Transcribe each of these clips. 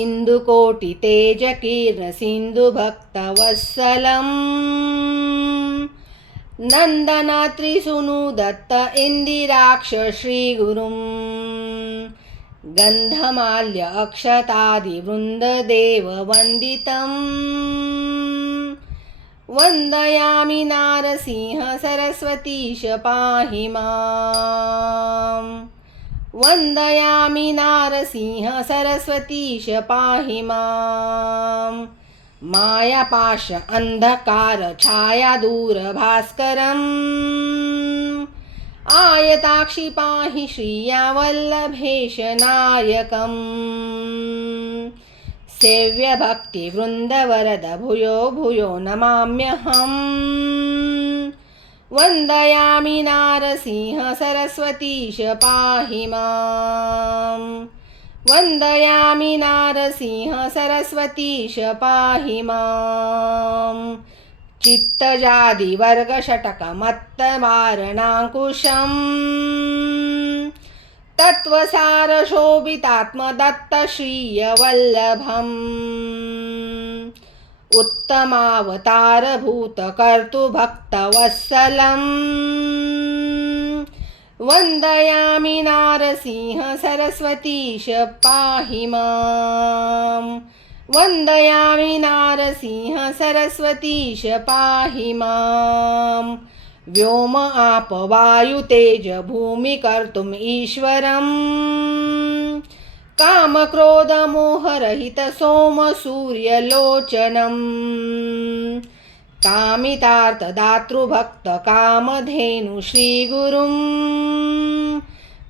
इन्दुकोटितेजकीर्णसिन्धुभक्तवत्सलम् नन्दनत्रिसूनुदत्त इन्दिराक्ष श्रीगुरुं गन्धमाल्य अक्षतादिवृन्ददेववन्दितम् वन्दयामि नारसिंह सरस्वतीश पाहि माम् वन्दयामि नारसिंह सरस्वतीश पाहि माम् मायापाश अन्धकार छाया दूरभास्करम् आयताक्षि पाहि श्रिया वल्लभेश नायकम् सेव्य भक्ति वृन्दवरद भूयो भूयो नमाम्यहम् वन्दयामि नारसिंह सरस्वतीश पाहि माम् वन्दयामि नारसिंह सरस्वतीश पाहि माम् चित्तजादिवर्गषटकमत्तवारणाङ्कुशम् तत्त्वसारशोभितात्मदत्तश्रियवल्लभम् उत्तमावतारभूतकर्तुभक्तवत्सलम् वन्दयामि नारसिंह सरस्वतीश पाहि माम् वन्दयामि नारसिंह सरस्वतीश पाहि माम् व्योम आप वायु तेज भूमि कर्तुम् ईश्वरम् काम क्रोध मोहरहित सोम सूर्यलोचनम् कामितार्थदातृभक्त कामधेनु श्रीगुरुं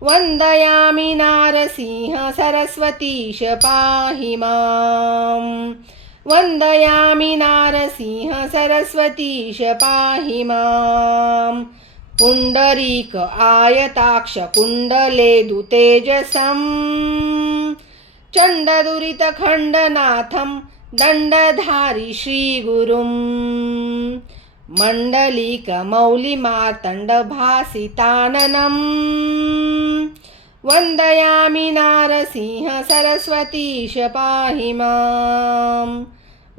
वन्दयामि नारसिंह सरस्वतीश पाहि माम् वन्दयामि नारसिंह सरस्वतीश पाहि माम् पुण्डरीक आयताक्ष कुण्डलेदु तेजसम् चण्डदुरितखण्डनाथं दण्डधारि श्रीगुरुं मण्डलीकमौलिमार्तण्डभासिताननम् वन्दयामि नारसिंह सरस्वतीश पाहि माम्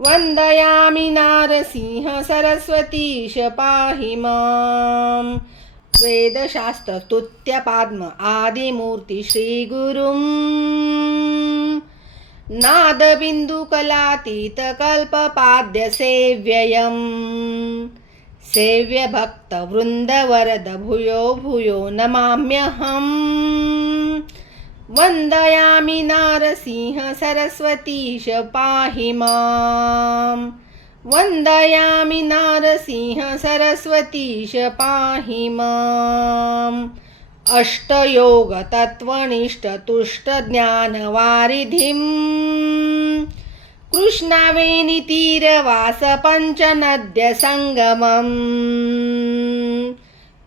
वन्दयामि नारसिंह सरस्वतीश पाहि माम् वेदशास्त्रस्तुत्यपाद्म आदिमूर्ति श्रीगुरुं नादबिन्दुकलातीतकल्पपाद्य सेव्ययम् सेव्य भक्तवृन्दवरद भूयो भूयो नमाम्यहम् वन्दयामि नारसिंह सरस्वतीश पाहि माम् वन्दयामि नारसिंह सरस्वतीश पाहि माम् अष्टयोगतत्त्वनिष्ठतुष्टज्ञानवारिधिम् कृष्णवेणीतीरवास पञ्चनद्य सङ्गमम्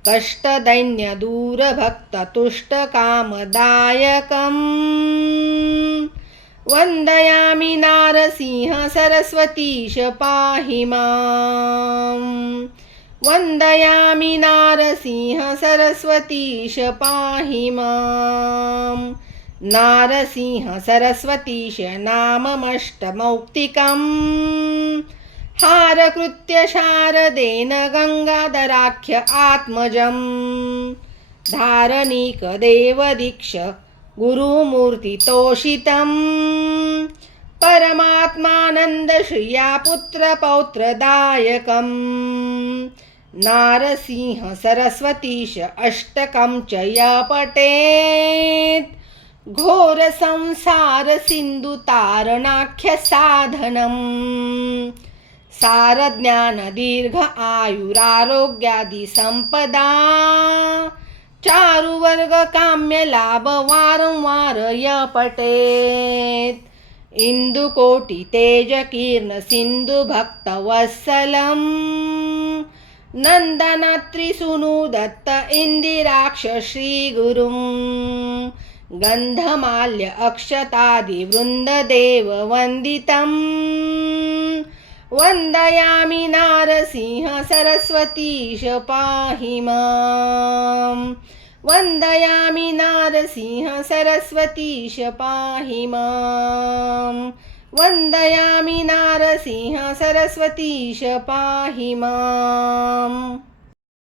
कष्टदैन्यदूरभक्ततुष्टकामदायकम् वन्दयामि नारसिंह सरस्वतीश पाहि माम् वन्दयामि नारसिंह सरस्वतीश पाहि माम् नारसिंह सरस्वतीश नाममष्टमौक्तिकम् हारकृत्य शारदेन गङ्गाधराख्य आत्मजम् धारणिकदेवदीक्ष गुरुमूर्तितोषितम् परमात्मानन्दश्रिया पुत्रपौत्रदायकम् नारसिंह सरस्वतीश अष्टकं च य पठेत् घोरसंसारसिन्धुतारणाख्यसाधनम् सारज्ञानदीर्घ आयुरारोग्यादिसम्पदा चारुवर्गकाम्यलाभ वारंवार य पठेत् इन्दुकोटितेजकीर्णसिन्धुभक्तवत्सलम् नन्दनत्रिसूनुदत्त इन्दिराक्ष श्रीगुरुं गन्धमाल्य अक्षतादिवृन्ददेववन्दितम् वन्दयामि नारसिंह सरस्वतीश पाहि माम् वन्दयामि नारसिंह सरस्वतीश पाहि माम् वन्दयामि नारसिंह सरस्वतीश पाहि माम्.